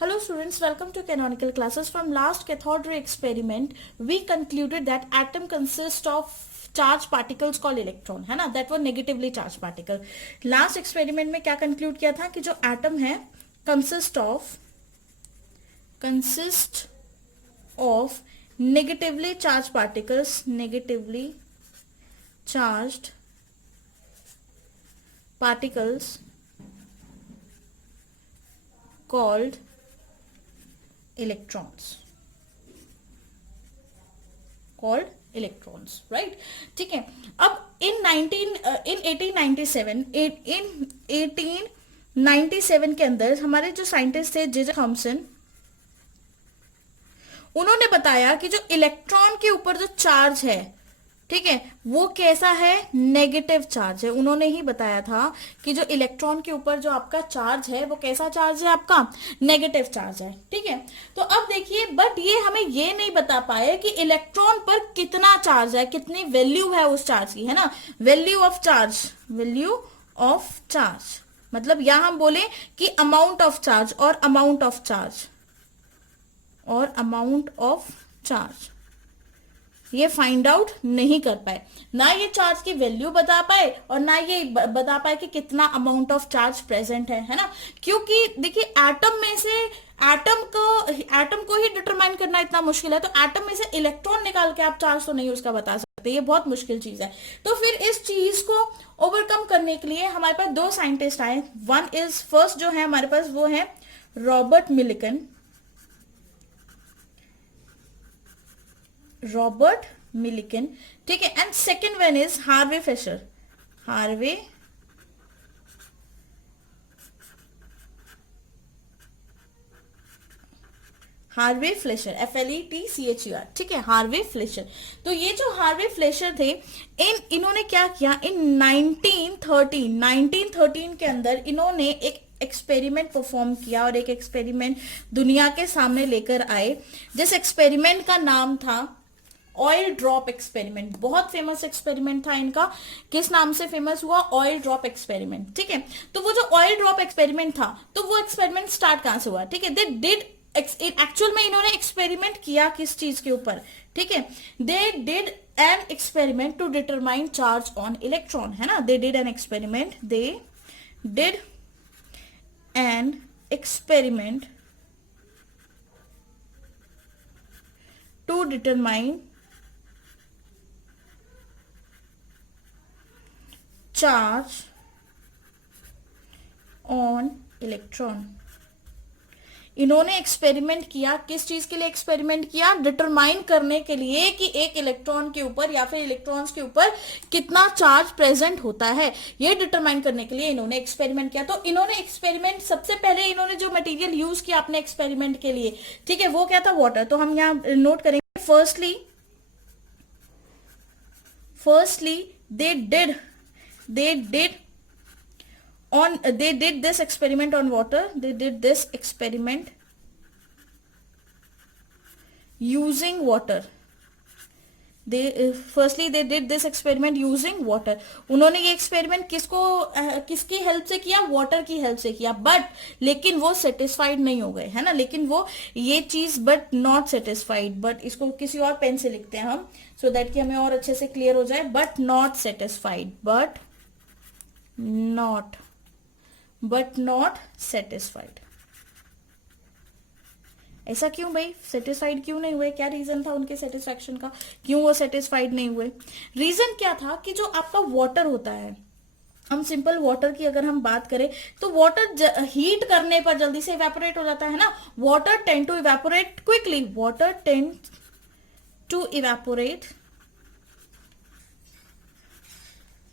Hello students, welcome to Canonical Classes. From last cathode ray experiment, we concluded that atom consists of charged particles called electron, है ना, that were negatively charged particle. Last experiment में क्या conclude किया था कि जो atom है consist of negatively charged particles called electrons, right? ठीक है. अब in 1897 के अंदर हमारे जो साइंटिस्ट थे जे थॉमसन, उन्होंने बताया कि जो इलेक्ट्रॉन के ऊपर जो चार्ज है, ठीक है, वो कैसा है, नेगेटिव चार्ज है. उन्होंने ही बताया था कि जो इलेक्ट्रॉन के ऊपर जो आपका चार्ज है वो कैसा चार्ज है, आपका नेगेटिव चार्ज है. ठीक है. तो अब देखिए, बट ये हमें ये नहीं बता पाए कि इलेक्ट्रॉन पर कितना चार्ज है, कितनी वैल्यू है उस चार्ज की, है ना, वैल्यू ऑफ चार्ज. मतलब यहां हम बोले कि अमाउंट ऑफ चार्ज और अमाउंट ऑफ चार्ज ये फाइंड आउट नहीं कर पाए. ना ये चार्ज की वैल्यू बता पाए और ना ये बता पाए कि कितना अमाउंट ऑफ चार्ज प्रेजेंट है ना. क्योंकि देखिए, एटम को ही डिटरमाइन करना इतना मुश्किल है, तो एटम में से इलेक्ट्रॉन निकाल के आप चार्ज तो नहीं उसका बता सकते, ये बहुत मुश्किल चीज है. तो फिर इस चीज को ओवरकम करने के लिए हमारे पास दो साइंटिस्ट आए. फर्स्ट जो है हमारे पास वो है रॉबर्ट मिलिकन, ठीक है. And second one is Harvey Fisher, FLETCHER, ठीक है, हार्वे फ्लेशर. तो ये जो हार्वे फ्लेशर थे, इन्होंने क्या किया, इन 1913 के अंदर इन्होंने एक एक्सपेरिमेंट परफॉर्म किया और एक एक्सपेरिमेंट दुनिया के सामने लेकर आए. जिस एक्सपेरिमेंट का नाम था ऑयल ड्रॉप एक्सपेरिमेंट. बहुत फेमस एक्सपेरिमेंट था इनका. किस नाम से फेमस हुआ, ऑयल ड्रॉप एक्सपेरिमेंट. ठीक है. तो वो जो ऑयल ड्रॉप एक्सपेरिमेंट था, तो वो एक्सपेरिमेंट स्टार्ट कहां से हुआ, ठीक है, दे डिड एक्चुअल में इन्होंने एक्सपेरिमेंट किया किस चीज के ऊपर, ठीक है, they did an experiment to determine charge on electron, है ना. They did an experiment to determine charge on electron. इन्होंने एक्सपेरिमेंट किया, किस चीज के लिए एक्सपेरिमेंट किया, डिटरमाइन करने के लिए कि एक इलेक्ट्रॉन के ऊपर या फिर इलेक्ट्रॉन्स के ऊपर कितना चार्ज प्रेजेंट होता है. ये डिटरमाइन करने के लिए इन्होंने एक्सपेरिमेंट किया. तो इन्होंने एक्सपेरिमेंट, सबसे पहले इन्होंने जो मटेरियल यूज किया अपने एक्सपेरिमेंट के लिए, ठीक है, वो क्या था, वाटर. तो हम यहाँ नोट करेंगे, firstly they did this experiment on water. They did this experiment using water. Firstly they did this experiment using water. उन्होंने ये एक्सपेरिमेंट किसकी हेल्प से किया, वाटर की हेल्प से किया. बट लेकिन वो सेटिस्फाइड नहीं हो गए, है ना. लेकिन वो ये चीज बट नॉट सेटिस्फाइड, बट इसको किसी और पेन से लिखते हैं हम, सो दैट कि हमें और अच्छे से क्लियर हो जाए. But not satisfied. ऐसा क्यों भाई, सेटिस्फाइड क्यों नहीं हुए, क्या रीजन था उनके सेटिस्फैक्शन का, क्यों वो सेटिस्फाइड नहीं हुए. रीजन क्या था कि जो आपका वाटर होता है, हम सिंपल वाटर की अगर हम बात करें तो वाटर हीट करने पर जल्दी से इवेपोरेट हो जाता है ना. Water tend to evaporate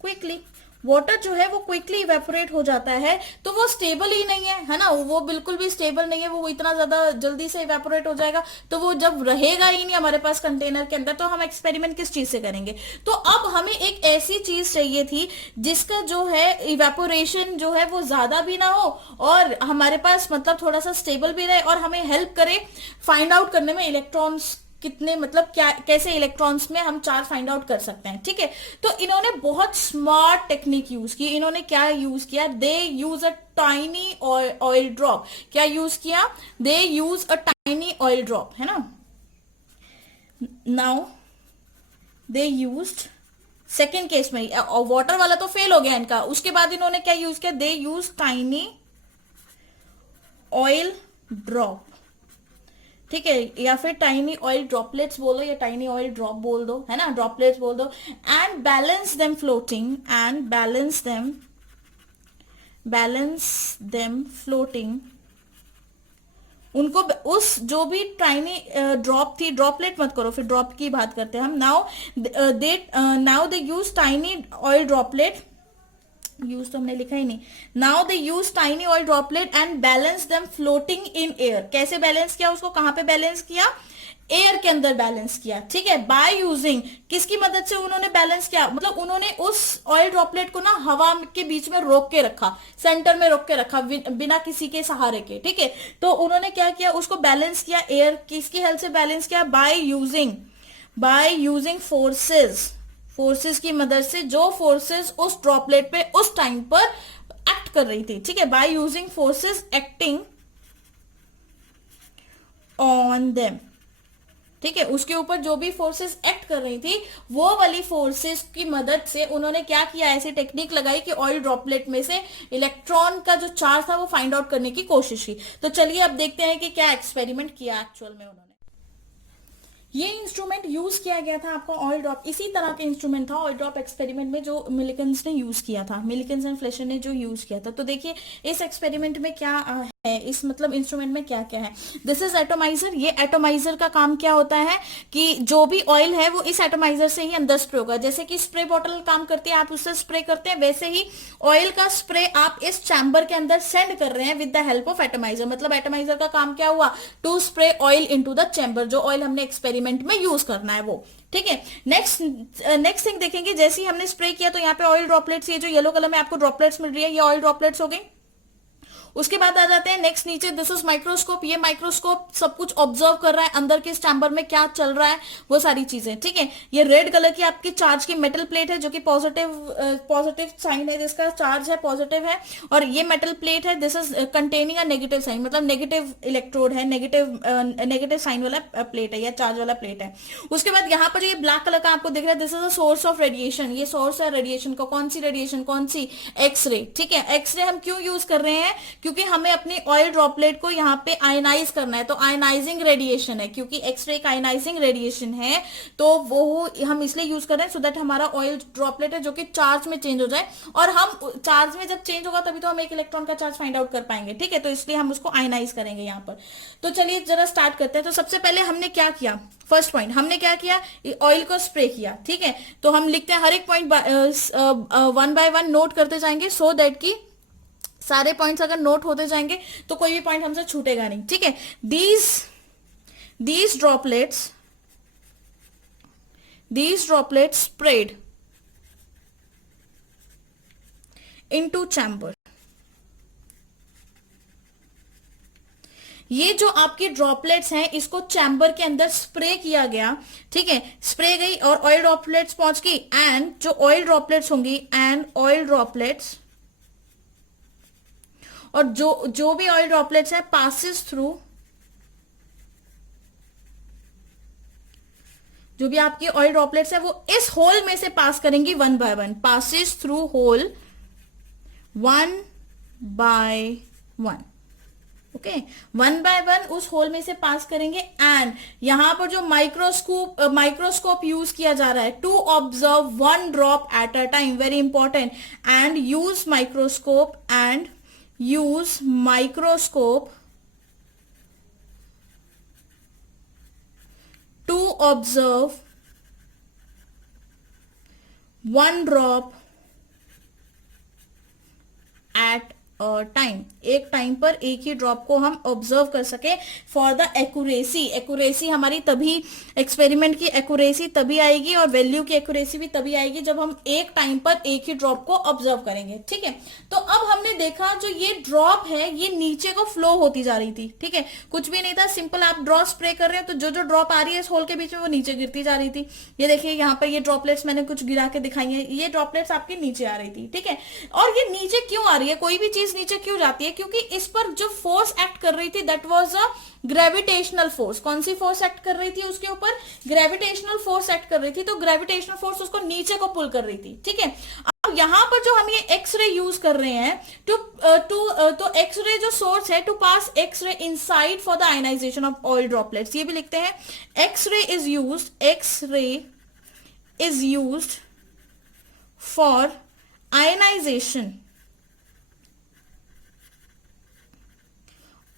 quickly. Water जो है वो क्विकली इवेपोरेट हो जाता है. तो वो स्टेबल ही नहीं है ना, वो बिल्कुल भी स्टेबल नहीं है. वो इतना ज्यादा जल्दी से इवेपोरेट हो जाएगा, तो वो जब रहेगा ही नहीं हमारे पास कंटेनर के अंदर, तो हम एक्सपेरिमेंट किस चीज से करेंगे. तो अब हमें एक ऐसी चीज चाहिए थी जिसका जो है इवेपोरेशन जो है वो ज्यादा भी ना हो और हमारे पास मतलब थोड़ा सा स्टेबल भी रहे और हमें हेल्प करे फाइंड आउट करने में इलेक्ट्रॉन्स कितने मतलब क्या कैसे इलेक्ट्रॉन्स में हम चार्ज फाइंड आउट कर सकते हैं, ठीक है। तो इन्होंने बहुत स्मार्ट टेक्निक यूज की। इन्होंने क्या यूज किया, they use a tiny oil drop. क्या यूज किया, they use a tiny oil drop, है ना। Now they used, second case में वाटर वाला तो फेल हो गया इनका, उसके बाद इन्होंने क्या यूज किया, they use tiny oil drop, ठीक है, या फिर टाइनी ऑयल ड्रॉपलेट्स बोल दो या टाइनी ऑयल ड्रॉप बोल दो, है ना, ड्रॉपलेट्स बोल दो। And balance them floating, and balance them floating, उनको उस जो भी टाइनी ड्रॉप थी, ड्रॉपलेट मत करो, फिर ड्रॉप की बात करते हैं हम। Now they use tiny oil droplet, use तो हमने लिखा ही नहीं। Now they use tiny oil droplet and balance them floating in air. कैसे बैलेंस किया उसको, कहां पे बैलेंस किया, एयर के अंदर बैलेंस किया, ठीक है। बाय यूजिंग, किसकी मदद से उन्होंने बैलेंस किया, मतलब उन्होंने उस ऑयल ड्रॉपलेट को ना हवा के बीच में रोक के रखा, सेंटर में रोक के रखा बिना किसी के सहारे के, ठीक है। तो उन्होंने क्या किया, उसको बैलेंस किया, एयर किसकी हेल्प से बैलेंस किया, बाय यूजिंग फोर्सेस की मदद से, जो फोर्सेस उस ड्रॉपलेट पे उस टाइम पर एक्ट कर रही थी, ठीक है। By using forces acting on them, ठीक है, उसके ऊपर जो भी फोर्सेस एक्ट कर रही थी वो वाली फोर्सेस की मदद से उन्होंने क्या किया, ऐसी टेक्निक लगाई कि ऑयल ड्रॉपलेट में से इलेक्ट्रॉन का जो चार्ज था वो फाइंड आउट करने की कोशिश की। तो चलिए अब देखते हैं कि क्या एक्सपेरिमेंट किया एक्चुअल में उन्होंने। ये इंस्ट्रूमेंट यूज किया गया था आपका ऑयल ड्रॉप, इसी तरह का इंस्ट्रूमेंट था ऑयल ड्रॉप एक्सपेरिमेंट में जो मिलिकन्स ने यूज किया था, मिलिकन्स एंड फ्लेशर ने जो यूज किया था। तो देखिए इस एक्सपेरिमेंट में क्या है, इस मतलब इंस्ट्रूमेंट में क्या क्या है। This is atomiser. ये एटोमाइजर का काम क्या होता है कि जो भी ऑयल है वो इस एटोमाइजर से ही अंदर स्प्रे होगा। जैसे कि स्प्रे बॉटल काम करती है, आप उससे स्प्रे करते हैं, वैसे ही ऑयल का स्प्रे आप इस चैम्बर के अंदर सेंड कर रहे हैं with the help of atomiser. मतलब एटोमाइजर का काम क्या हुआ, to spray oil into the chamber, जो ऑयल हमने एक्सपेरिमेंट में यूज करना है वो, ठीक है। नेक्स्ट थिंग देखेंगे, जैसे ही हमने स्प्रे किया तो यहाँ पे ऑयल ड्रॉपलेट्स, ये जो येलो कलर में आपको ड्रॉपलेट्स मिल रही है ये ऑयल ड्रॉपलेट्स हो गई। उसके बाद आ जाते हैं नेक्स्ट नीचे, दिस इज माइक्रोस्कोप। ये माइक्रोस्कोप सब कुछ ऑब्जर्व कर रहा है अंदर के चैम्बर में क्या चल रहा है, वो सारी चीजें, ठीक है। ये रेड कलर की आपकी चार्ज की मेटल प्लेट है जो कि पॉजिटिव साइन है, जिसका चार्ज है पॉजिटिव है, और ये मेटल प्लेट है, this is containing a negative sign, मतलब नेगेटिव इलेक्ट्रोड है, नेगेटिव साइन वाला प्लेट है या चार्ज वाला प्लेट है। उसके बाद यहाँ पर ये ब्लैक कलर का आपको दिख रहा है, this is a source of radiation. ये सोर्स है रेडिएशन का, कौन सी रेडिएशन, कौन सी, एक्सरे, ठीक है। एक्सरे हम क्यों यूज कर रहे हैं, क्योंकि हमें अपनी ऑयल ड्रॉपलेट को यहाँ पे आयनाइज करना है, तो आयनाइजिंग रेडिएशन है, क्योंकि एक्सरे एक आयनाइजिंग रेडिएशन है, तो वो हम इसलिए यूज कर रहे हैं सो दैट हमारा ऑयल ड्रॉपलेट है जो कि चार्ज में चेंज हो जाए, और हम चार्ज में जब चेंज होगा तभी तो हम एक इलेक्ट्रॉन का चार्ज फाइंड आउट कर पाएंगे, ठीक है। तो इसलिए हम उसको आयनाइज करेंगे यहाँ पर। तो चलिए जरा स्टार्ट करते हैं। तो सबसे पहले हमने क्या किया, फर्स्ट पॉइंट हमने क्या किया, ऑयल को स्प्रे किया, ठीक है। तो हम लिखते हैं हर एक point one by one note करते जाएंगे, सो दैट की सारे पॉइंट्स अगर नोट होते जाएंगे तो कोई भी पॉइंट हमसे छूटेगा नहीं, ठीक है। These droplets spread into chamber. ये जो आपकी ड्रॉपलेट्स हैं इसको चैम्बर के अंदर स्प्रे किया गया, ठीक है। स्प्रे गई और ऑयल ड्रॉपलेट्स पहुंच गई, एंड जो ऑयल ड्रॉपलेट्स होंगी, एंड ऑयल ड्रॉपलेट्स, और जो भी ऑयल ड्रॉपलेट्स है पासिस थ्रू, जो भी आपकी ऑयल ड्रॉपलेट्स है वो इस होल में से पास करेंगी one by one, passes through hole one by one, okay, one by one उस होल में से पास करेंगे। एंड यहां पर जो माइक्रोस्कोप यूज किया जा रहा है, to observe one drop at a time, very important, and use microscope to observe one drop at time, एक टाइम पर एक ही ड्रॉप को हम ऑब्जर्व कर सके फॉर द एक्यूरेसी। एक्यूरेसी हमारी तभी, एक्सपेरिमेंट की एक्यूरेसी तभी आएगी और वैल्यू की एक्यूरेसी भी तभी आएगी जब हम एक टाइम पर एक ही ड्रॉप को ऑब्जर्व करेंगे। ठीक है, तो अब हमने देखा जो ये ड्रॉप है ये नीचे को फ्लो होती जा रही थी। ठीक है, कुछ भी नहीं था, सिंपल आप ड्रॉ स्प्रे कर रहे हैं तो जो जो ड्रॉप आ रही है इस होल के बीच में वो नीचे गिरती जा रही थी। ये देखिए यहाँ पर ये ड्रॉपलेट्स मैंने कुछ गिरा के दिखाई है, ये ड्रॉपलेट्स आपके नीचे आ रही थी। ठीक है, और ये नीचे क्यों आ रही है, कोई भी चीज नीचे क्यों जाती है, क्योंकि इस पर जो फोर्स एक्ट कर रही थी that was a gravitational force. कौन सी फोर्स एक्ट कर रही थी उसके ऊपर, ग्रेविटेशनल फोर्स एक्ट कर रही थी, तो ग्रेविटेशनल फोर्स उसको नीचे को पुल कर रही थी। ठीक है, अब यहां पर जो हम ये एक्सरे यूज कर रहे हैं तो एक्सरे जो सोर्स है to pass X ray inside for the ionisation of oil droplets, ये भी लिखते हैं X ray is used for ionisation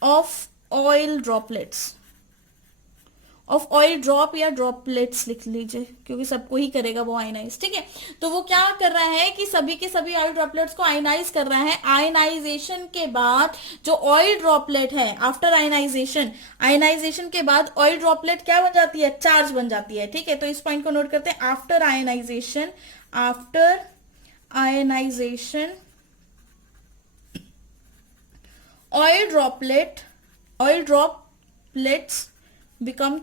of oil droplets, of oil drop या ड्रॉपलेट्स लिख लीजिए क्योंकि सबको ही करेगा वो आयनाइज। ठीक है, तो वो क्या कर रहा है कि सभी के सभी ऑयल ड्रॉपलेट्स को आयनाइज कर रहा है। आयनाइजेशन के बाद जो ऑयल ड्रॉपलेट है, आफ्टर आयनाइजेशन के बाद ऑयल ड्रॉपलेट क्या बन जाती है, चार्ज बन जाती है। ठीक है, तो इस पॉइंट को नोट करते हैं, after ionisation oil droplets become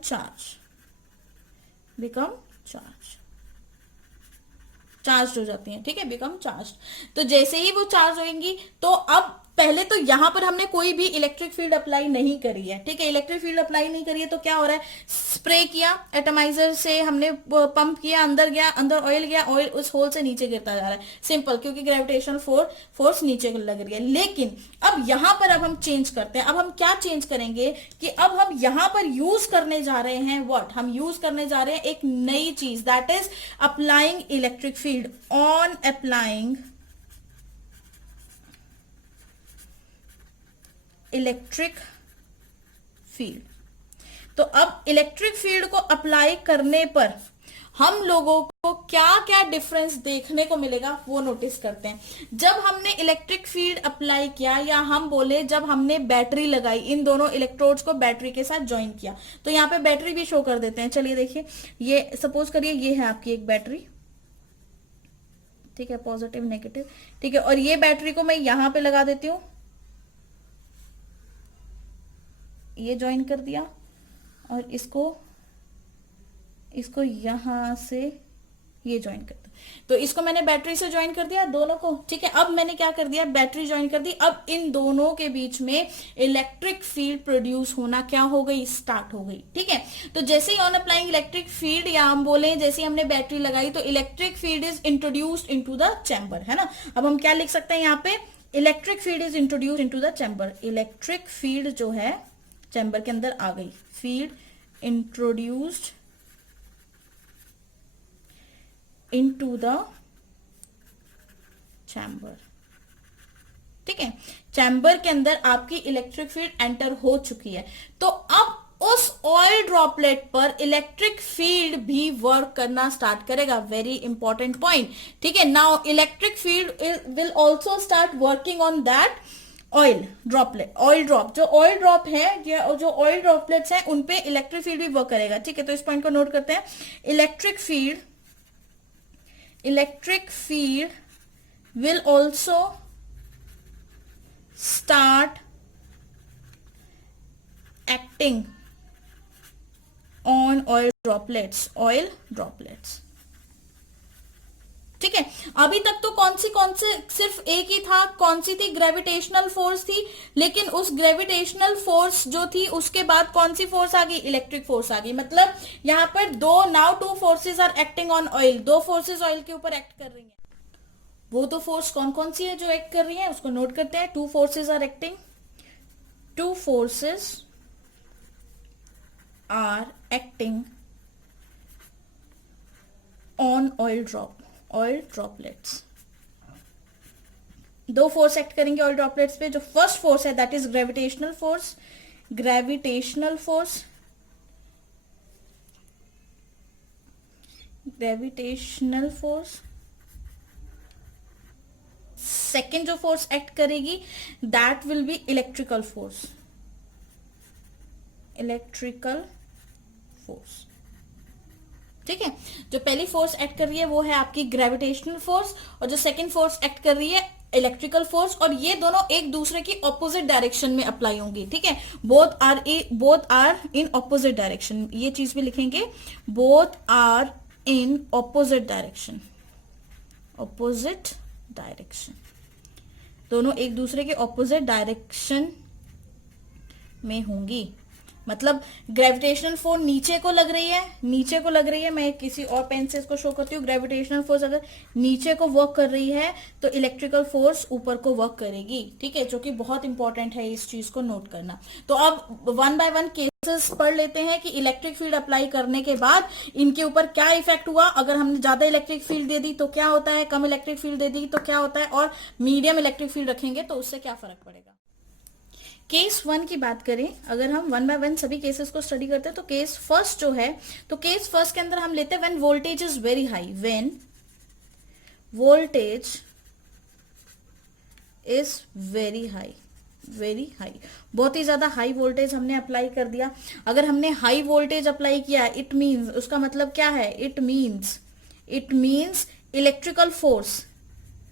charge हो जाती हैं। ठीक है, बिकम चार्ज। तो जैसे ही वो चार्ज होंगी तो अब पहले तो यहां पर हमने कोई भी इलेक्ट्रिक फील्ड अप्लाई नहीं करी है। ठीक है, इलेक्ट्रिक फील्ड अप्लाई नहीं करी है तो क्या हो रहा है, स्प्रे किया एटमाइजर से, हमने पंप किया, अंदर गया, अंदर ऑयल गया, ऑयल उस होल से नीचे गिरता जा रहा है, सिंपल, क्योंकि ग्रेविटेशनल फोर्स नीचे लग रही है। लेकिन अब यहां पर अब हम चेंज करते हैं। अब हम क्या चेंज करेंगे कि अब हम यहां पर यूज करने जा रहे हैं व्हाट, हम यूज करने जा रहे हैं एक नई चीज, that is applying electric field. On applying electric field, तो अब इलेक्ट्रिक फील्ड को अप्लाई करने पर हम लोगों को क्या क्या डिफरेंस देखने को मिलेगा वो नोटिस करते हैं। जब हमने इलेक्ट्रिक फील्ड अप्लाई किया, या हम बोले जब हमने बैटरी लगाई, इन दोनों इलेक्ट्रोड्स को बैटरी के साथ ज्वाइन किया, तो यहाँ पे बैटरी भी शो कर देते हैं। चलिए देखिए, ये सपोज करिए ये है आपकी एक बैटरी। ठीक है, पॉजिटिव नेगेटिव। ठीक है, और ये बैटरी को मैं यहां पे लगा देती हूँ, ये ज्वाइन कर दिया, और इसको यहां से ये ज्वाइन कर दिया, तो इसको मैंने बैटरी से ज्वाइन कर दिया दोनों को। ठीक है, अब मैंने क्या कर दिया, बैटरी ज्वाइन कर दी। अब इन दोनों के बीच में इलेक्ट्रिक फील्ड प्रोड्यूस होना क्या हो गई, स्टार्ट हो गई। ठीक है, तो जैसे ही ऑन अप्लाइंग इलेक्ट्रिक फील्ड, या हम बोले जैसे ही हमने बैटरी लगाई, तो electric field is introduced into the chamber, है ना। अब हम क्या लिख सकते हैं यहाँ पे, electric field is introduced into the chamber. Electric field जो है चैम्बर के अंदर आ गई, field introduced into the chamber. ठीक है, चैम्बर के अंदर आपकी इलेक्ट्रिक फील्ड एंटर हो चुकी है। तो अब उस ऑयल ड्रॉपलेट पर इलेक्ट्रिक फील्ड भी वर्क करना स्टार्ट करेगा। Very important point. ठीक है, now electric field will also start working on that oil drop. जो ऑयल ड्रॉप है, जो ऑयल ड्रॉपलेट्स हैं, उन पे इलेक्ट्रिक फील्ड भी वर्क करेगा। ठीक है, तो इस पॉइंट को नोट करते हैं, electric field will also start acting on oil droplets। ठीक है, अभी तक तो कौन से सिर्फ एक ही था, कौन सी थी, ग्रेविटेशनल फोर्स थी। लेकिन उस ग्रेविटेशनल फोर्स जो थी उसके बाद कौन सी फोर्स आ गई, इलेक्ट्रिक फोर्स आ गई। मतलब यहां पर two forces are acting on oil, दो फोर्सेस ऑयल के ऊपर एक्ट कर रही हैं। वो तो फोर्स कौन कौन सी है जो एक्ट कर रही है उसको नोट करते हैं। Two forces are acting, two forces are acting on oil droplets. दो फोर्स एक्ट करेंगे ऑयल ड्रॉपलेट्स पे। जो फर्स्ट फोर्स है that is gravitational force second जो फोर्स एक्ट करेगी that will be electrical force, electrical force. ठीक है, जो पहली फोर्स एक्ट कर रही है वो है आपकी ग्रेविटेशनल फोर्स, और जो सेकंड फोर्स एक्ट कर रही है इलेक्ट्रिकल फोर्स, और ये दोनों एक दूसरे की ऑपोजिट डायरेक्शन में अप्लाई होंगी। ठीक है, both are in opposite direction, ये चीज भी लिखेंगे, both are in opposite direction, opposite direction, दोनों एक दूसरे के ऑपोजिट डायरेक्शन में होंगी। मतलब ग्रेविटेशनल फोर्स नीचे को लग रही है, नीचे को लग रही है, मैं किसी और पेन से इसको शो करती हूँ। ग्रेविटेशनल फोर्स अगर नीचे को वर्क कर रही है तो इलेक्ट्रिकल फोर्स ऊपर को वर्क करेगी। ठीक है, जो कि बहुत इंपॉर्टेंट है इस चीज को नोट करना। तो अब वन बाय वन केसेस पढ़ लेते हैं कि इलेक्ट्रिक फील्ड अप्लाई करने के बाद इनके ऊपर क्या इफेक्ट हुआ। अगर हमने ज्यादा इलेक्ट्रिक फील्ड दे दी तो क्या होता है, कम इलेक्ट्रिक फील्ड दे दी तो क्या होता है, और मीडियम इलेक्ट्रिक फील्ड रखेंगे तो उससे क्या फर्क पड़ेगा। केस 1 की बात करें, अगर हम वन बाय वन सभी केसेस को स्टडी करते हैं तो केस फर्स्ट जो है, तो केस फर्स्ट के अंदर हम लेते हैं when voltage is very high, when voltage is very high, very high, बहुत ही ज्यादा हाई वोल्टेज हमने अप्लाई कर दिया। अगर हमने हाई वोल्टेज अप्लाई किया, इट मीन्स, उसका मतलब क्या है, it means electrical force,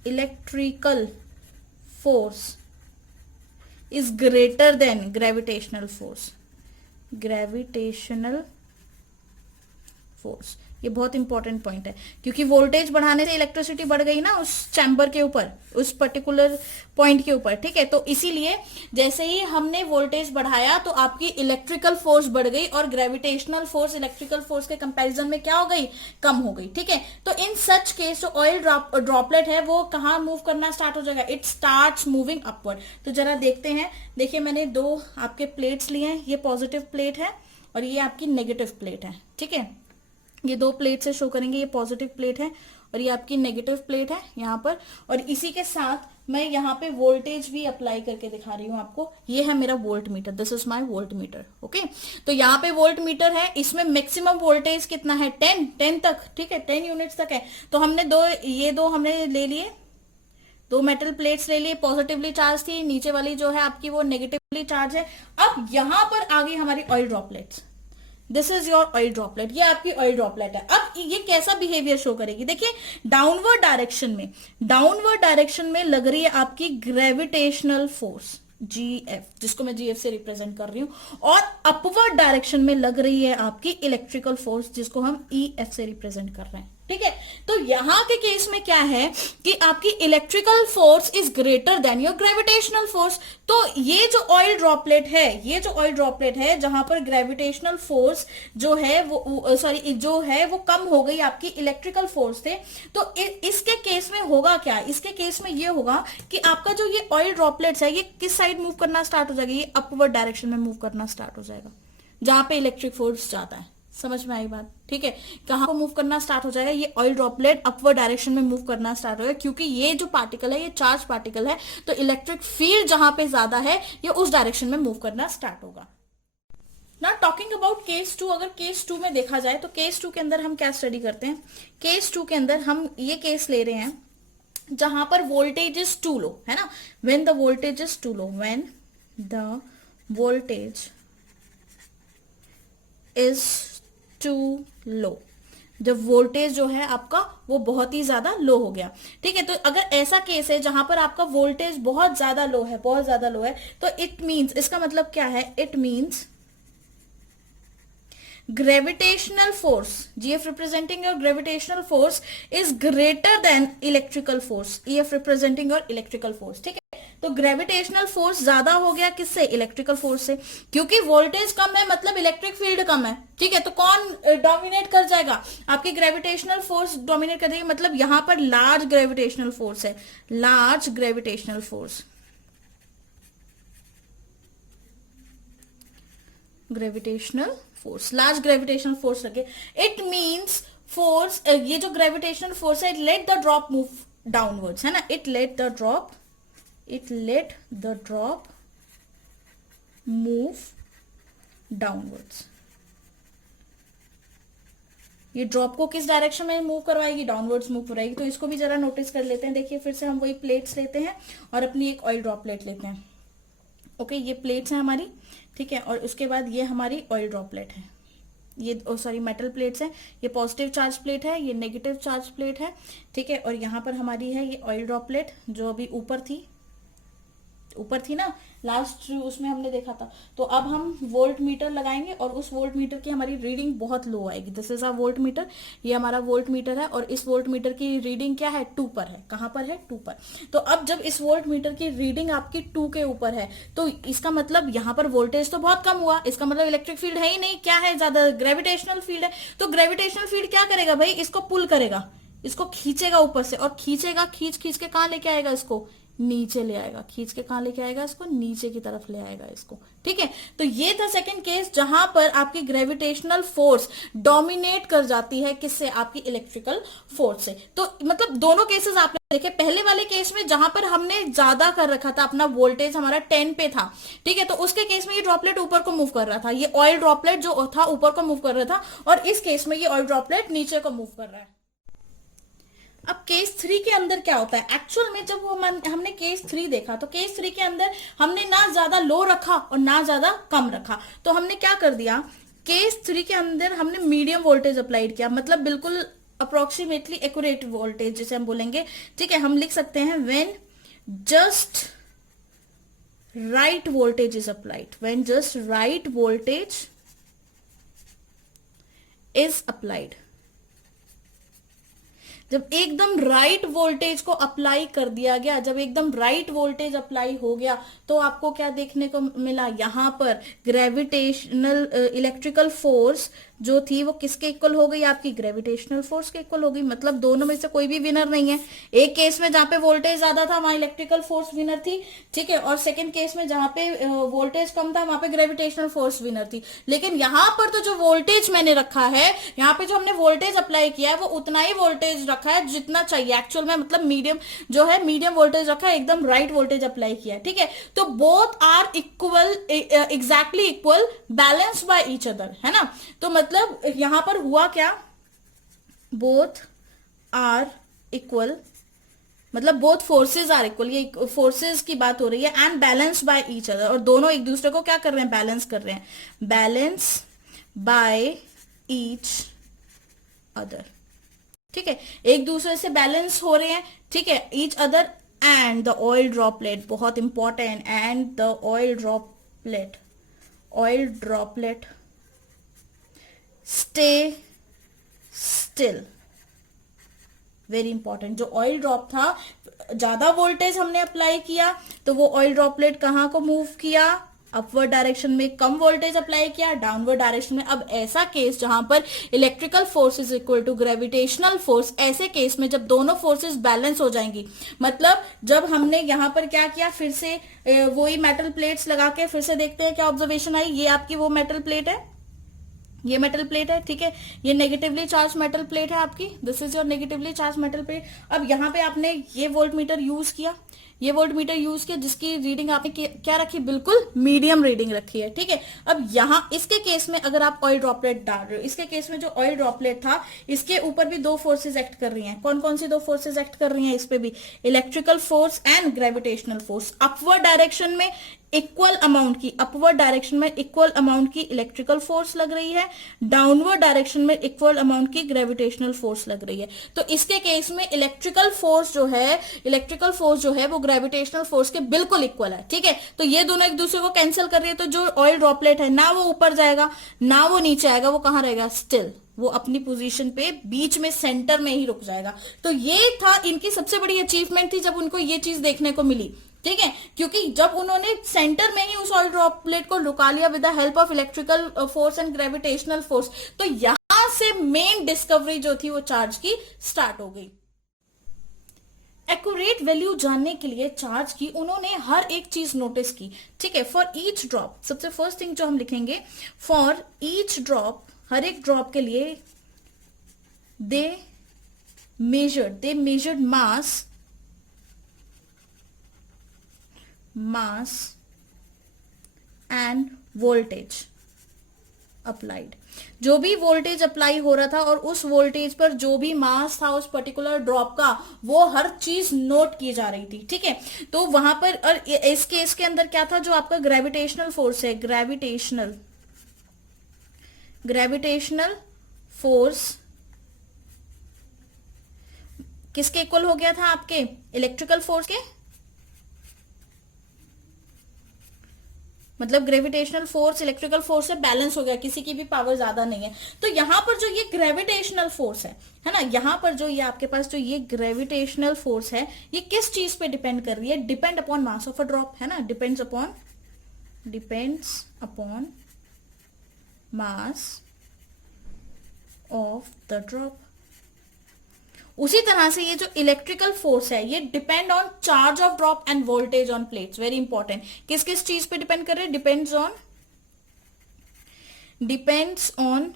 electrical force is greater than gravitational force, gravitational force। ये बहुत इंपॉर्टेंट पॉइंट है, क्योंकि वोल्टेज बढ़ाने से इलेक्ट्रिसिटी बढ़ गई ना उस चैम्बर के ऊपर, उस पर्टिकुलर पॉइंट के ऊपर। ठीक है, तो इसीलिए जैसे ही हमने वोल्टेज बढ़ाया तो आपकी इलेक्ट्रिकल फोर्स बढ़ गई, और ग्रेविटेशनल फोर्स इलेक्ट्रिकल फोर्स के कंपैरिजन में क्या हो गई, कम हो गई। ठीक है, तो इन सच केस जो ऑयल ड्रॉपलेट है वो कहाँ मूव करना स्टार्ट हो जाएगा, इट स्टार्ट्स मूविंग अपवर्ड। तो जरा देखते हैं, देखिए मैंने दो आपके प्लेट्स लिए हैं, ये पॉजिटिव प्लेट है और ये आपकी नेगेटिव प्लेट है। ठीक है, ये दो प्लेट से शो करेंगे, ये पॉजिटिव प्लेट है और ये आपकी नेगेटिव प्लेट है यहाँ पर, और इसी के साथ मैं यहाँ पे वोल्टेज भी अप्लाई करके दिखा रही हूँ आपको। ये है मेरा volt meter, this is my volt meter. Okay, तो यहाँ पे वोल्ट मीटर है, इसमें मैक्सिमम वोल्टेज कितना है, 10 तक। ठीक है, 10 यूनिट्स तक है। तो हमने ये दो हमने ले लिए, दो मेटल प्लेट्स ले लिए, पॉजिटिवली चार्ज थी, नीचे वाली जो है आपकी वो नेगेटिवली चार्ज है। अब यहाँ पर आ गई हमारी oil droplets, this is your oil droplet, ये आपकी ऑयल ड्रॉपलेट है। अब ये कैसा बिहेवियर शो करेगी, देखिए डाउनवर्ड डायरेक्शन में लग रही है आपकी ग्रेविटेशनल फोर्स GF, जिसको मैं GF से रिप्रेजेंट कर रही हूं, और अपवर्ड डायरेक्शन में लग रही है आपकी इलेक्ट्रिकल फोर्स, जिसको हम EF से रिप्रेजेंट कर रहे हैं। ठीक है, तो यहां के केस में क्या है कि आपकी electrical force is greater than your gravitational force. तो ये जो ऑयल ड्रॉपलेट है, जहां पर ग्रेविटेशनल फोर्स जो है वो कम हो गई आपकी इलेक्ट्रिकल फोर्स से, तो इसके केस में होगा क्या, इसके केस में ये होगा कि आपका जो ये ऑयल ड्रॉपलेट्स है ये किस साइड मूव करना स्टार्ट हो जाएगा, ये अपवर्ड डायरेक्शन में मूव करना स्टार्ट हो जाएगा, जहां पे इलेक्ट्रिक फोर्स जाता है। समझ में आई बात। ठीक है, कहां को मूव करना स्टार्ट हो जाएगा, ये ऑयल ड्रॉपलेट अपवर्ड डायरेक्शन में मूव करना स्टार्ट होगा, क्योंकि ये जो पार्टिकल है ये चार्ज पार्टिकल है, तो इलेक्ट्रिक फील्ड जहां पे ज्यादा है ये उस डायरेक्शन में मूव करना स्टार्ट होगा। ना टॉकिंग अबाउट केस 2, अगर केस 2 में देखा जाए तो केस 2 के अंदर हम क्या स्टडी करते हैं, केस 2 के अंदर हम ये केस ले रहे हैं जहां पर वोल्टेज इज टू लो, है ना, when the voltage is too low, when the voltage is too low, जब वोल्टेज जो है आपका वो बहुत ही ज्यादा लो हो गया। ठीक है, तो अगर ऐसा केस है जहां पर आपका वोल्टेज बहुत ज्यादा लो है, तो इट मींस, इसका मतलब क्या है, it means gravitational force, GF representing your gravitational force is greater than electrical force, EF representing your electrical force। ठीक है, तो ग्रेविटेशनल फोर्स ज्यादा हो गया किससे, इलेक्ट्रिकल फोर्स से, क्योंकि वोल्टेज कम है मतलब इलेक्ट्रिक फील्ड कम है। ठीक है, तो कौन डोमिनेट कर जाएगा, आपकी ग्रेविटेशनल फोर्स डोमिनेट कर देगी, मतलब यहां पर लार्ज ग्रेविटेशनल फोर्स है, large gravitational force, gravitational force, large gravitational force रखे। इट मींस फोर्स, ये जो ग्रेविटेशनल फोर्स है, it let the drop move downwards, है ना, it let the drop move downwards. ये ड्रॉप को किस डायरेक्शन में मूव करवाएगी, डाउनवर्ड्स मूव करवाएगी। तो इसको भी जरा नोटिस कर लेते हैं। देखिए फिर से हम वही प्लेट्स लेते हैं और अपनी एक ऑयल ड्रॉपलेट लेते हैं। ओके, ये प्लेट्स हैं हमारी, ठीक है, और उसके बाद ये हमारी ऑयल ड्रॉपलेट है। ये सॉरी मेटल प्लेट्स हैं, ये पॉजिटिव चार्ज प्लेट है, ये नेगेटिव चार्ज प्लेट है, ठीक है। और यहाँ पर हमारी है ये ऑयल ड्रॉपलेट जो अभी ऊपर थी ना लास्ट उसमें हमने देखा था। तो अब हम वोल्ट मीटर लगाएंगे और उस वोल्ट मीटर की हमारी रीडिंग बहुत लो आएगी। This is a volt meter, ये हमारा वोल्ट मीटर है और इस वोल्ट मीटर की रीडिंग क्या है, 2 पर है। कहां पर है, 2 पर। तो अब जब इस वोल्ट मीटर की रीडिंग आपकी 2 के ऊपर है तो इसका मतलब यहाँ पर वोल्टेज तो बहुत कम हुआ, इसका मतलब इलेक्ट्रिक फील्ड है ही नहीं, क्या है ज्यादा, ग्रेविटेशनल फील्ड है। तो ग्रेविटेशनल फील्ड क्या करेगा भाई, इसको पुल करेगा, इसको खींचेगा ऊपर से, और खींचेगा, खींच खींच के कहां लेके आएगा, इसको नीचे ले आएगा, खींच के कहां लेके आएगा, इसको नीचे की तरफ ले आएगा इसको, ठीक है। तो ये था सेकंड केस जहां पर आपकी ग्रेविटेशनल फोर्स डोमिनेट कर जाती है किससे, आपकी इलेक्ट्रिकल फोर्स से। तो मतलब दोनों केसेस आपने देखे। पहले वाले केस में जहां पर हमने ज्यादा कर रखा था, अपना वोल्टेज हमारा 10 पे था, ठीक है, तो उसके केस में ये ड्रॉपलेट ऊपर को मूव कर रहा था, ये ऑयल ड्रॉपलेट जो था ऊपर को मूव कर रहा था, और इस केस में ये ऑयल ड्रॉपलेट नीचे को मूव कर रहा है। अब केस 3 के अंदर क्या होता है, एक्चुअल में जब वो हमने केस 3 देखा तो केस 3 के अंदर हमने ना ज्यादा लो रखा और ना ज्यादा कम रखा। तो हमने क्या कर दिया, केस 3 के अंदर हमने मीडियम वोल्टेज अप्लाइड किया, मतलब बिल्कुल अप्रोक्सीमेटली एक्यूरेट वोल्टेज जिसे हम बोलेंगे, ठीक है। हम लिख सकते हैं when just right voltage is applied, when just right voltage is applied. जब एकदम राइट वोल्टेज को अप्लाई कर दिया गया, जब एकदम राइट वोल्टेज अप्लाई हो गया, तो आपको क्या देखने को मिला, यहां पर ग्रेविटेशनल इलेक्ट्रिकल फोर्स जो थी वो किसके इक्वल हो गई, आपकी ग्रेविटेशनल फोर्स के इक्वल हो गई। मतलब दोनों में से कोई भी विनर नहीं है। एक केस में जहां पे वोल्टेज ज्यादा था वहां इलेक्ट्रिकल फोर्स विनर थी, ठीक है, और सेकंड केस में जहां पे वोल्टेज कम था वहां पे ग्रेविटेशनल फोर्स विनर थी। लेकिन यहां पर तो जो वोल्टेज मैंने रखा है, यहाँ पे जो हमने वोल्टेज अप्लाई किया है वो उतना ही वोल्टेज रखा है जितना चाहिए एक्चुअल में, मतलब मीडियम जो है, मीडियम वोल्टेज रखा है, एकदम राइट वोल्टेज अप्लाई किया है, ठीक है। तो both are equal, exactly equal, balance by each other, है ना। तो मतलब यहां पर हुआ क्या, बोथ आर इक्वल, मतलब बोथ फोर्सेज आर इक्वल, ये फोर्सेज की बात हो रही है, and balance by each other, और दोनों एक दूसरे को क्या कर रहे हैं, बैलेंस कर रहे हैं, बैलेंस बाय ईच अदर, ठीक है, एक दूसरे से बैलेंस हो रहे हैं, ठीक है, each other, and the oil droplet, बहुत important, and the oil droplet stay still, very important. जो ऑयल ड्रॉप था, ज्यादा वोल्टेज हमने अप्लाई किया तो वो ऑयल ड्रॉपलेट कहां को मूव किया, अपवर्ड डायरेक्शन में। कम वोल्टेज अप्लाई किया, डाउनवर्ड डायरेक्शन में। अब ऐसा केस जहां पर electrical force is equal to gravitational force, ऐसे केस में जब दोनों फोर्सेस बैलेंस हो जाएंगी, मतलब जब हमने यहां पर क्या किया, फिर से वही मेटल प्लेट्स लगा के फिर से देखते हैं क्या ऑब्जर्वेशन आई। ये आपकी वो मेटल प्लेट है, ये मेटल प्लेट है, ठीक है, ये नेगेटिवली चार्ज मेटल प्लेट है आपकी, this is your negatively charge metal plate. अब यहाँ पे आपने ये वोल्ट मीटर यूज किया, ये वोल्ट मीटर यूज किया, जिसकी रीडिंग आपने क्या रखी, बिल्कुल मीडियम रीडिंग रखी है, ठीक है। अब यहाँ इसके केस में अगर आप ऑयल ड्रॉपलेट डाल रहे हो, इसके केस में जो ऑयल ड्रॉपलेट था इसके ऊपर भी दो फोर्सेज एक्ट कर रही हैं। कौन कौन सी दो फोर्सेज एक्ट कर रही हैं इस पे भी, electrical force and gravitational force. Upward direction में इक्वल अमाउंट की, अपवर्ड डायरेक्शन में इक्वल अमाउंट की इलेक्ट्रिकल फोर्स लग रही है, डाउनवर्ड डायरेक्शन में इक्वल अमाउंट की ग्रेविटेशनल फोर्स लग रही है। तो इसके केस में इलेक्ट्रिकल फोर्स जो है वो ग्रेविटेशनल फोर्स के बिल्कुल इक्वल है, ठीक है। तो ये दोनों एक दूसरे को कैंसिल कर रही है, तो जो ऑयल ड्रॉपलेट है ना वो ऊपर जाएगा ना वो नीचे आएगा, वो कहां रहेगा, स्टिल वो अपनी पोजीशन पे बीच में सेंटर में ही रुक जाएगा। तो ये था इनकी सबसे बड़ी अचीवमेंट थी जब उनको ये चीज देखने को मिली, ठीक है, क्योंकि जब उन्होंने सेंटर में ही उस ऑयल ड्रॉपलेट को रुका लिया with the help of electrical force and gravitational force, तो यहां से मेन डिस्कवरी जो थी वो चार्ज की स्टार्ट हो गई। एक्यूरेट वैल्यू जानने के लिए चार्ज की उन्होंने हर एक चीज नोटिस की, ठीक है। फॉर ईच ड्रॉप, सबसे फर्स्ट थिंग जो हम लिखेंगे, फॉर ईच ड्रॉप, हर एक ड्रॉप के लिए they measured mass and voltage, applied, जो भी वोल्टेज अप्लाई हो रहा था और उस वोल्टेज पर जो भी मास था उस पर्टिकुलर ड्रॉप का, वो हर चीज नोट की जा रही थी, ठीक है। तो वहां पर, और इस केस के अंदर क्या था, जो आपका ग्रेविटेशनल फोर्स है, ग्रेविटेशनल फोर्स किसके इक्वल हो गया था, आपके इलेक्ट्रिकल फोर्स के, मतलब ग्रेविटेशनल फोर्स इलेक्ट्रिकल फोर्स से बैलेंस हो गया, किसी की भी पावर ज्यादा नहीं है। तो यहां पर जो ये ग्रेविटेशनल फोर्स है ना, यहां पर जो ये आपके पास जो ये ग्रेविटेशनल फोर्स है, ये किस चीज पे डिपेंड कर रही है, depend upon mass of a drop, है ना, depends upon mass of the drop. उसी तरह से ये जो इलेक्ट्रिकल फोर्स है, ये depend on charge of drop end voltage on plates, very important. किस किस चीज पे डिपेंड कर रहे हैं, depends on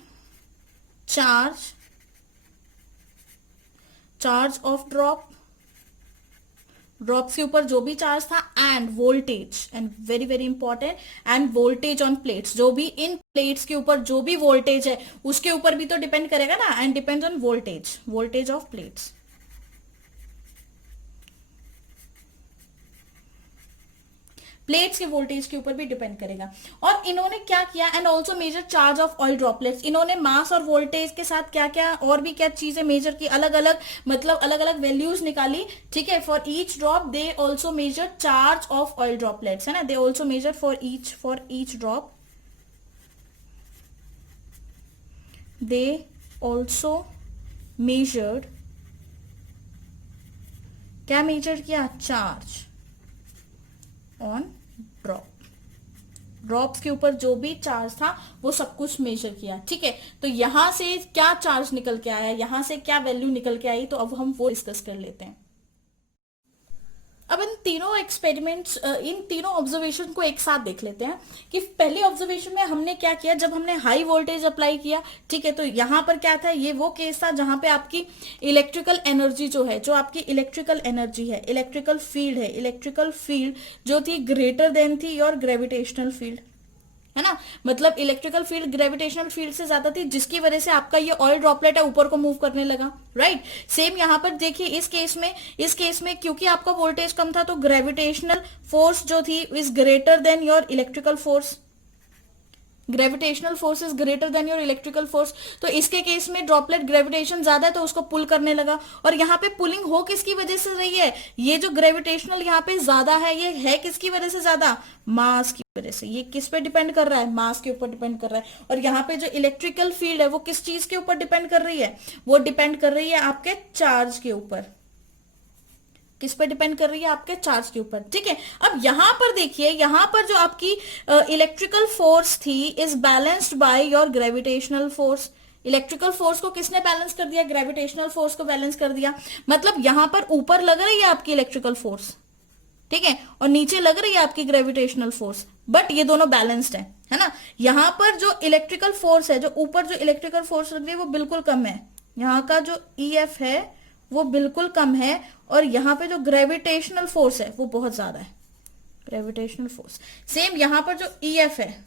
charge of drops के ऊपर जो भी चार्ज था, end voltage, and very very important, end voltage on plates, जो भी इन प्लेट्स के ऊपर जो भी वोल्टेज है उसके ऊपर भी तो डिपेंड करेगा ना, and depends on voltage of plates. Plates के वोल्टेज के ऊपर भी डिपेंड करेगा। और इन्होंने क्या किया, and also measure charge of oil droplets, इन्होंने मास और वोल्टेज के साथ क्या क्या और भी क्या चीजें मेजर की, अलग अलग, मतलब अलग अलग वैल्यूज निकाली, ठीक है। For each drop they also measure charge of oil droplets, है ना, they also measure for each drop, they also measured, क्या मेजर किया, चार्ज ऑन ड्रॉप्स के ऊपर जो भी चार्ज था वो सब कुछ मेजर किया, ठीक है। तो यहां से क्या चार्ज निकल के आया, यहां से क्या वैल्यू निकल के आई, तो अब हम वो डिस्कस कर लेते हैं। अब इन तीनों एक्सपेरिमेंट्स, इन तीनों ऑब्जर्वेशन को एक साथ देख लेते हैं कि पहले ऑब्जर्वेशन में हमने क्या किया, जब हमने हाई वोल्टेज अप्लाई किया, ठीक है, तो यहां पर क्या था, ये वो केस था जहां पे आपकी इलेक्ट्रिकल एनर्जी जो है, जो आपकी इलेक्ट्रिकल एनर्जी है, इलेक्ट्रिकल फील्ड जो थी ग्रेटर देन थी योर ग्रेविटेशनल फील्ड, है ना, मतलब इलेक्ट्रिकल फील्ड ग्रेविटेशनल फील्ड से ज्यादा थी, जिसकी वजह से आपका ये ऑयल ड्रॉपलेट है ऊपर को मूव करने लगा, राइट। सेम यहां पर देखिए, इस केस में क्योंकि आपका वोल्टेज कम था, तो ग्रेविटेशनल फोर्स जो थी is greater than your electrical force, gravitational force is greater than your electrical force. तो इसके केस में ड्रॉपलेट ग्रेविटेशन ज्यादा है तो उसको पुल करने लगा, और यहाँ पे पुलिंग हो किसकी वजह से रही है, ये जो ग्रेविटेशनल यहाँ पे ज्यादा है, ये है किसकी वजह से ज्यादा, मास की वजह से। ये किस पे डिपेंड कर रहा है, मास के ऊपर डिपेंड कर रहा है। और यहाँ पे जो इलेक्ट्रिकल फील्ड है वो किस चीज के ऊपर डिपेंड कर रही है, वो डिपेंड कर रही है आपके चार्ज के ऊपर, किस पे डिपेंड कर रही है, आपके चार्ज के ऊपर, ठीक है। अब यहां पर देखिए, यहां पर जो आपकी इलेक्ट्रिकल फोर्स थी is balanced by your gravitational force. Electrical force को किसने बैलेंस कर दिया, ग्रेविटेशनल फोर्स को बैलेंस कर दिया। मतलब यहां पर ऊपर लग रही है आपकी इलेक्ट्रिकल फोर्स, ठीक है, और नीचे लग रही है आपकी ग्रेविटेशनल फोर्स, बट ये दोनों बैलेंस्ड है ना। यहां पर जो इलेक्ट्रिकल फोर्स है, जो ऊपर जो इलेक्ट्रिकल फोर्स लग रही है वो बिल्कुल कम है, यहां का जो EF है वो बिल्कुल कम है, और यहां पे जो ग्रेविटेशनल फोर्स है वो बहुत ज्यादा है, ग्रेविटेशनल फोर्स। सेम यहां पर जो EF है,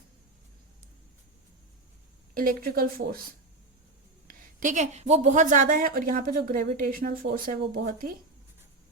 इलेक्ट्रिकल फोर्स, ठीक है, वो बहुत ज्यादा है, और यहां पे जो ग्रेविटेशनल फोर्स है वो बहुत ही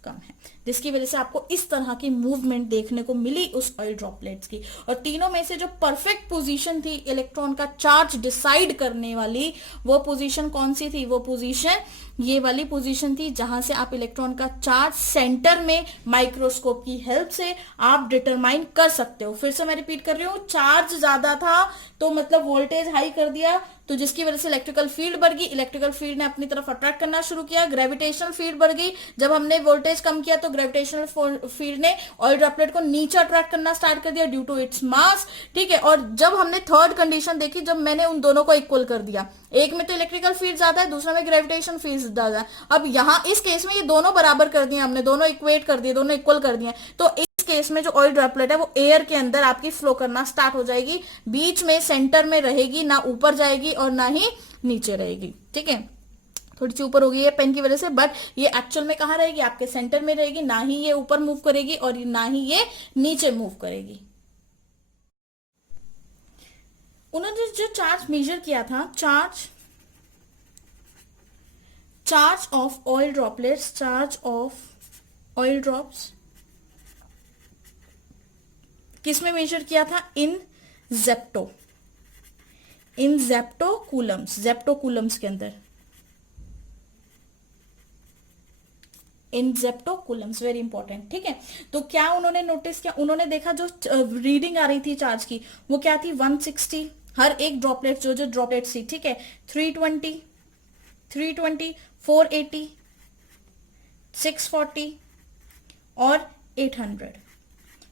कम है, जिसकी वजह से आपको इस तरह की मूवमेंट देखने को मिली उस ऑयल ड्रॉपलेट्स की। और तीनों में से जो परफेक्ट पोजीशन थी इलेक्ट्रॉन का चार्ज डिसाइड करने वाली, वो पोजीशन कौन सी थी, वो पोजीशन ये वाली पोजीशन थी, जहां से आप इलेक्ट्रॉन का चार्ज सेंटर में माइक्रोस्कोप की हेल्प से आप डिटरमाइन कर सकते हो। फिर से मैं रिपीट कर रही हूँ, चार्ज ज्यादा था तो मतलब वोल्टेज हाई कर दिया, तो जिसकी वजह से इलेक्ट्रिकल फील्ड बढ़ गई, इलेक्ट्रिकल फील्ड ने अपनी तरफ अट्रैक्ट करना शुरू किया, ग्रेविटेशनल फील्ड बढ़ गई, जब हमने वोल्टेज कम किया तो ग्रेविटेशनल फील्ड ने ऑयल ड्रॉपलेट को नीचे अट्रैक्ट करना स्टार्ट कर दिया ड्यू टू इट्स मास, ठीक है। और जब हमने थर्ड कंडीशन देखी, जब मैंने उन दोनों को इक्वल कर दिया, एक में तो इलेक्ट्रिकल फील्ड ज्यादा है, दूसरा में ग्रेविटेशन फील्ड ज्यादा है, अब यहाँ इस केस में ये दोनों बराबर कर दिए हमने, दोनों इक्वेट कर दिए, दोनों इक्वल कर दिए, तो इस केस में जो ऑयल ड्रॉपलेट है वो एयर के अंदर आपकी फ्लो करना स्टार्ट हो जाएगी, बीच में सेंटर में रहेगी, ना ऊपर जाएगी और ना ही नीचे रहेगी, ठीक है। थोड़ी सी ऊपर हो गई है पेन की वजह से, बट ये एक्चुअल में कहाँ रहेगी, आपके सेंटर में रहेगी, ना ही ये ऊपर मूव करेगी और ना ही ये नीचे मूव करेगी। उन्होंने जो चार्ज मेजर किया था, charge of oil droplets, charge of oil drops किसमें मेजर किया था? इन जेप्टोकूलम्स के अंदर, इन जेप्टोकूलम्स, वेरी इंपॉर्टेंट। ठीक है, तो क्या उन्होंने नोटिस किया? उन्होंने देखा जो रीडिंग आ रही थी चार्ज की वो क्या थी? 160 हर एक ड्रॉपलेट, जो ड्रॉपलेट थी। ठीक है, 320, 480, 640 और 800।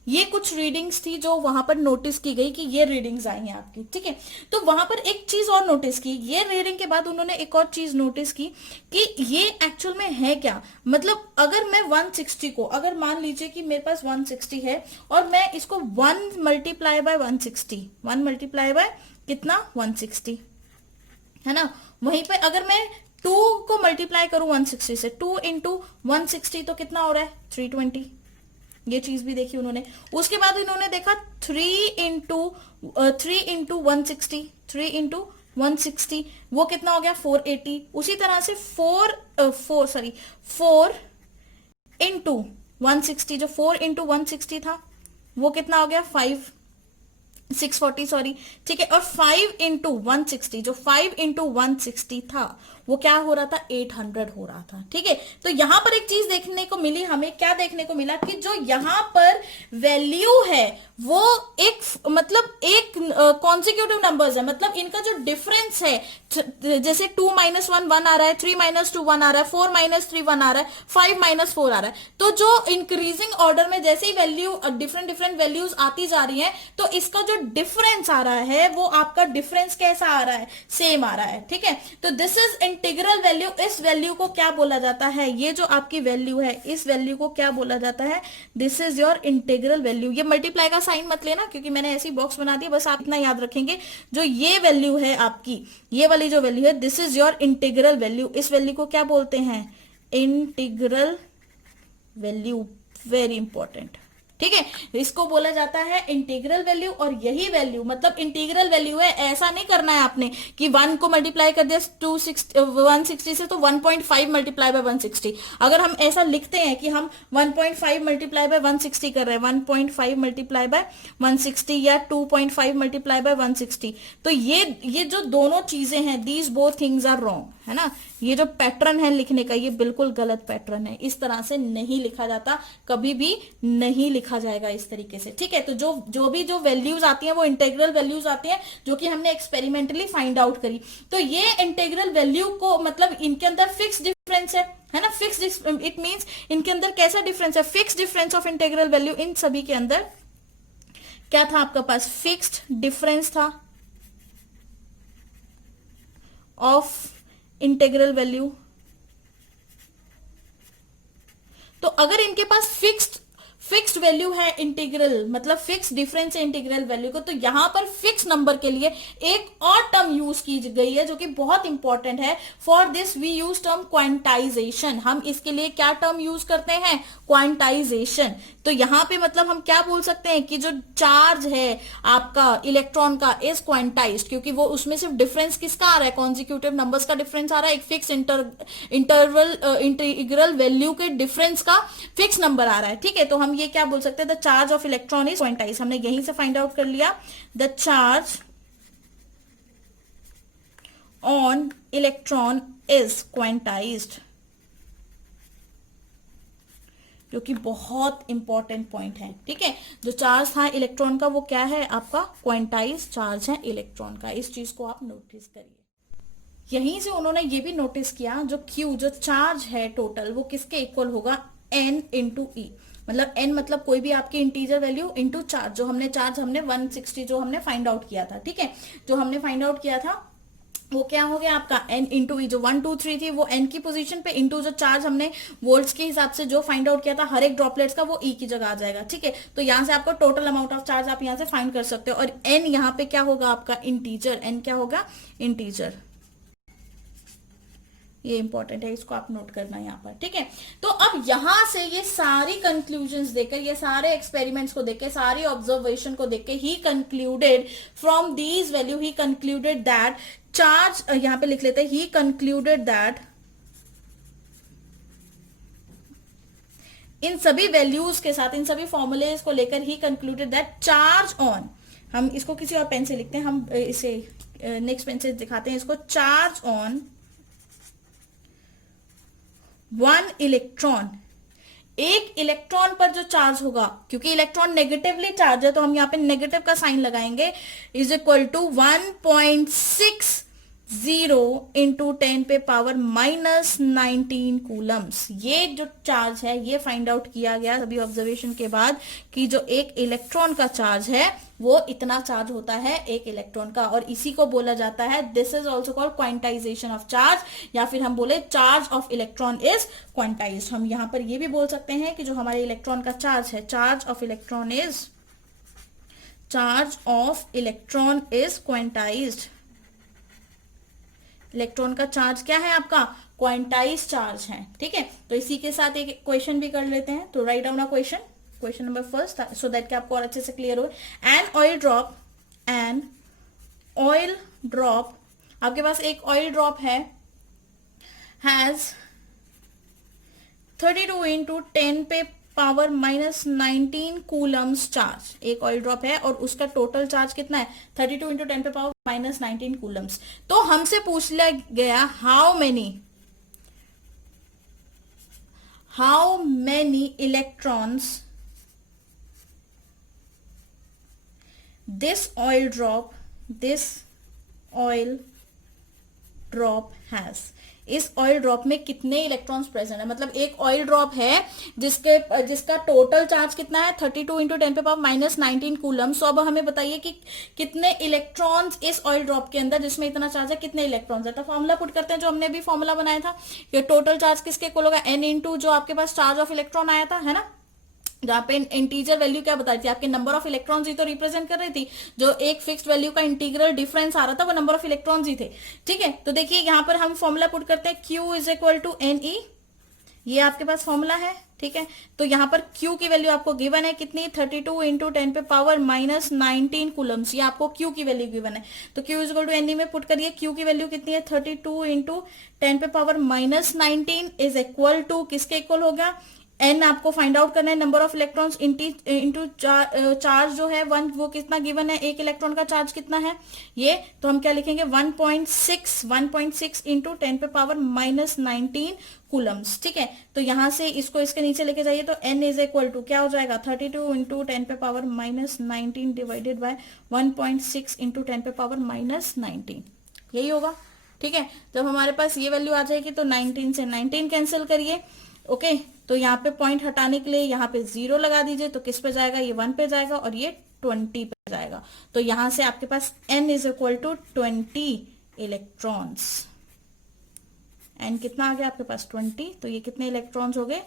ये कुछ रीडिंग्स थी जो वहां पर नोटिस की गई कि ये रीडिंग्स आई हैं आपकी। ठीक है, तो वहां पर एक चीज और नोटिस की, ये रीडिंग के बाद उन्होंने एक और चीज नोटिस की कि ये एक्चुअल में है क्या। मतलब अगर मैं 160 को, अगर मान लीजिए कि मेरे पास 160 है और मैं इसको 1 मल्टीप्लाई बाय 160, 1 मल्टीप्लाई बाय कितना? 160, है ना। वहीं पे अगर मैं 2 को मल्टीप्लाई करूं 160 से, 2 इंटू 160 तो कितना हो रहा है? 320। ये चीज भी देखी उन्होंने। उसके बाद इन्होंने देखा 3 इंटू 160, 3 इंटू 160 वो कितना हो गया? 480। उसी तरह से 4 इंटू 160, जो 4 इंटू 160 था वो कितना हो गया? 640, सॉरी। ठीक है, और 5 इंटू 160, जो 5 इंटू 160 था वो क्या हो रहा था? 800 हो रहा था। ठीक है, तो यहां पर एक चीज देखने को मिली हमें, क्या देखने को मिला कि जो यहां पर वैल्यू है वो एक, मतलब एक कॉन्सिक्यूटिव नंबर्स है, मतलब इनका जो डिफरेंस है, जैसे 2 माइनस 1 1 आ रहा है, 3 माइनस 2 1 आ रहा है, 4 माइनस 3 1 आ रहा है, 5 माइनस 4 आ रहा है। तो जो इंक्रीजिंग ऑर्डर में जैसे ही वैल्यू डिफरेंट वैल्यूज आती जा रही है, तो इसका जो डिफरेंस आ रहा है वो आपका डिफरेंस कैसा आ रहा है? सेम आ रहा है। ठीक है, तो दिस इज इंटीग्रल वैल्यू। इस वैल्यू को क्या बोला जाता है? ये जो आपकी वैल्यू है, इस वैल्यू को क्या बोला जाता है? This is your integral value. ये मल्टीप्लाई का साइन मत लेना क्योंकि मैंने ऐसी बॉक्स बना दी, बस आप इतना याद रखेंगे, जो ये वैल्यू है आपकी, ये वाली जो वैल्यू है, this is your integral value. इस वैल्यू को क्या बोलते हैं? Integral value, very important. ठीक है, इसको बोला जाता है इंटीग्रल वैल्यू। और यही वैल्यू, मतलब इंटीग्रल वैल्यू है, ऐसा नहीं करना है आपने कि 1 को मल्टीप्लाई कर दिया 160 से तो 1.5 मल्टीप्लाई बाय 160। अगर हम ऐसा लिखते हैं कि हम 1.5 मल्टीप्लाई बाय 160 कर रहे हैं, 1.5 मल्टीप्लाई बाय 160 या 2.5 मल्टीप्लाई बाय 160, तो ये जो दोनों चीजें हैं, these both things are wrong, है ना। ये जो पैटर्न है लिखने का, ये बिल्कुल गलत पैटर्न है। इस तरह से नहीं लिखा जाता, कभी भी नहीं लिखा जाएगा इस तरीके से। ठीक है, तो जो वैल्यूज आती हैं वो इंटीग्रल वैल्यूज आती हैं, जो कि हमने एक्सपेरिमेंटली फाइंड आउट करी। तो ये इंटीग्रल वैल्यू को, मतलब इनके अंदर फिक्स डिफरेंस है ना। फिक्स, इट मींस इनके अंदर कैसा डिफरेंस है? Fix difference of integral value. इन सभी के अंदर क्या था आपके पास? फिक्स्ड डिफरेंस था ऑफ इंटीग्रल वैल्यू। तो अगर इनके पास फिक्स्ड वैल्यू है इंटीग्रल, मतलब फिक्स डिफरेंस है इंटीग्रल वैल्यू को, तो यहां पर फिक्स नंबर के लिए एक और टर्म यूज की गई है जो कि बहुत इंपॉर्टेंट है। For this we use term quantization. हम इसके लिए क्या टर्म यूज करते हैं? क्वांटाइजेशन। तो यहां पे मतलब हम क्या बोल सकते हैं कि जो चार्ज है आपका इलेक्ट्रॉन का इज क्वांटाइज्ड, क्योंकि वो उसमें सिर्फ डिफरेंस किसका आ रहा है? कॉन्जिक्यूटिव नंबर्स का डिफरेंस आ रहा है। एक फिक्स इंटीग्रल वैल्यू के डिफरेंस का फिक्स नंबर आ रहा है। ठीक है, तो हम ये क्या बोल सकते हैं? The charge of electron is quantized. हमने यहीं से फाइंड आउट कर लिया, the charge on electron is quantized, जो कि बहुत इंपॉर्टेंट पॉइंट है। ठीक है, जो चार्ज था इलेक्ट्रॉन का वो क्या है? आपका क्वांटाइज चार्ज है इलेक्ट्रॉन का। इस चीज को आप नोटिस करिए। यहीं से उन्होंने ये भी नोटिस किया, जो Q, जो चार्ज है टोटल, वो किसके इक्वल होगा? N इंटू ई। मतलब n मतलब कोई भी आपकी इंटीजर वैल्यू इंटू चार्ज। जो हमने 160 जो हमने फाइंड आउट किया था। ठीक है, जो हमने फाइंड आउट किया था वो क्या हो गया आपका? n इंटू ई। जो 1 2 3 थी वो n की पोजीशन पे, इंटू जो चार्ज हमने वोल्ट्स के हिसाब से जो फाइंड आउट किया था हर एक ड्रॉपलेट्स का, वो e की जगह आ जाएगा। ठीक है, तो यहां से आपको टोटल अमाउंट ऑफ चार्ज आप यहां से फाइंड कर सकते हो। और n यहाँ पे क्या होगा आपका? इंटीजर। n क्या होगा? इंटीजर। ये इंपॉर्टेंट है, इसको आप नोट करना यहाँ पर, ठीक है। तो अब यहां से ये सारी कंक्लूजन्स देकर, ये सारे एक्सपेरिमेंट्स को देख के, सारी ऑब्जर्वेशन को देख के, he concluded from these value, he concluded that charge, यहां पे लिख लेते हैं, ही कंक्लूडेड दैट, इन सभी वैल्यूज के साथ, इन सभी फॉर्मूलेज को लेकर, ही कंक्लूडेड दैट चार्ज ऑन, हम इसको किसी और पेन से लिखते हैं, हम इसे नेक्स्ट पेन से दिखाते हैं इसको, चार्ज ऑन वन इलेक्ट्रॉन, एक इलेक्ट्रॉन पर जो चार्ज होगा, क्योंकि इलेक्ट्रॉन नेगेटिवली चार्ज है तो हम यहाँ पे नेगेटिव का साइन लगाएंगे, इज इक्वल टू 1.60 इंटू 10 पे पावर -19 कूलम्स। ये जो चार्ज है ये फाइंड आउट किया गया सभी ऑब्जर्वेशन के बाद कि जो एक इलेक्ट्रॉन का चार्ज है वो इतना चार्ज होता है एक इलेक्ट्रॉन का, और इसी को बोला जाता है, this is also called quantization of charge, या फिर हम बोले charge of electron is quantized. हम यहां पर ये भी बोल सकते हैं कि जो हमारे इलेक्ट्रॉन का चार्ज है, charge of electron is quantized. Electron का चार्ज क्या है आपका, क्वांटाइज चार्ज है, ठीक है। तो इसी के साथ एक क्वेश्चन भी कर लेते हैं, तो write down a question number first, so that कि आपको और अच्छे से क्लियर हो। एन ऑयल ड्रॉप, आपके पास एक ऑयल ड्रॉप है, हैज 32 इंटू 10 पे पावर -19 कूलम्स चार्ज। एक ऑयल ड्रॉप है और उसका टोटल चार्ज कितना है, 32 इंटू 10 पे पावर -19 कूलम्स। तो हमसे पूछ लिया गया how many electrons this oil drop has, इस ऑयल ड्रॉप में कितने इलेक्ट्रॉन्स प्रेजेंट है। मतलब एक ऑयल ड्रॉप है जिसका टोटल चार्ज कितना है, 32 इंटू 10 पे पावर -19 कूलम। सो अब हमें बताइए कि कितने इलेक्ट्रॉन्स इस ऑयल ड्रॉप के अंदर, जिसमें इतना चार्ज है, कितने इलेक्ट्रॉन्स है। तो फॉर्मूला पुट करते हैं जो हमने अभी फॉर्मूला बनाया था, ये टोटल चार्ज किसके इक्वल होगा, n इंटू जो आपके पास चार्ज ऑफ इलेक्ट्रॉन आया था, है ना, जहां पे इंटीजर वैल्यू क्या बता रही थी, आपके नंबर ऑफ इलेक्ट्रॉन्स ही तो रिप्रेजेंट कर रही थी, जो एक फिक्स्ड वैल्यू का इंटीग्रल डिफरेंस आ रहा था वो नंबर ऑफ इलेक्ट्रॉन्स ही थे, ठीक है। तो देखिए यहां पर हम फॉर्मूला पुट करते हैं, Q is equal to NE, ये आपके पास फॉर्मूला है, ठीक है। तो यहां पर Q की वैल्यू आपको गिवन है कितनी, 32 इंटू 10 पे पावर -19 कूलम्स, ये आपको Q की वैल्यू गिवन है। तो Q is equal to NE में पुट करिए, Q की वैल्यू कितनी है, 32 इंटू 10 पे पावर -19 इज इक्वल टू किसके इक्वल हो गया, n आपको फाइंड आउट करना है, number of electrons into charge जो है 1, वो कितना गिवन है, एक इलेक्ट्रॉन का चार्ज कितना है ये, तो हम क्या लिखेंगे 1.6 इंटू 10 पे पावर -19 कूलम्स, ठीक है। तो यहां से इसको इसके नीचे लेके जाइए, तो n इज इक्वल टू क्या हो जाएगा, 32 इंटू 10 पे पावर -19 डिवाइडेड बाय 1.6 इंटू 10 पे पावर -19, यही होगा, ठीक है। जब हमारे पास ये वैल्यू आ जाएगी तो 19 से 19 कैंसिल करिए, ओके। तो यहाँ पे पॉइंट हटाने के लिए यहाँ पे 0 लगा दीजिए, तो किस पे जाएगा, ये 1 पे जाएगा और ये 20 पे जाएगा। तो यहां से आपके पास n is equal to 20 electrons, n कितना आ गया आपके पास 20, तो ये कितने इलेक्ट्रॉन्स हो गए,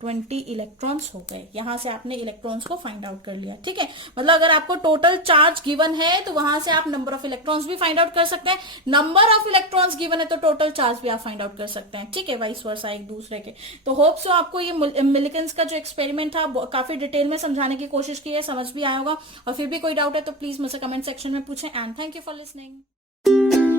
20 इलेक्ट्रॉन्स हो गए। यहां से आपने इलेक्ट्रॉन्स को फाइंड आउट कर लिया, ठीक है। मतलब अगर आपको टोटल चार्ज गिवन है तो वहां से आप नंबर ऑफ इलेक्ट्रॉन्स भी फाइंड आउट कर सकते हैं, नंबर ऑफ इलेक्ट्रॉन्स गिवन है तो टोटल चार्ज भी आप फाइंड आउट कर सकते हैं, ठीक है, वाइस वर्सा एक दूसरे के। तो होप सो आपको ये मिलिकन्स का जो एक्सपेरिमेंट था काफी डिटेल में समझाने की कोशिश की है, समझ भी आया होगा। और फिर भी कोई डाउट है तो प्लीज मुझसे कमेंट सेक्शन में पूछें। And thank you for listening.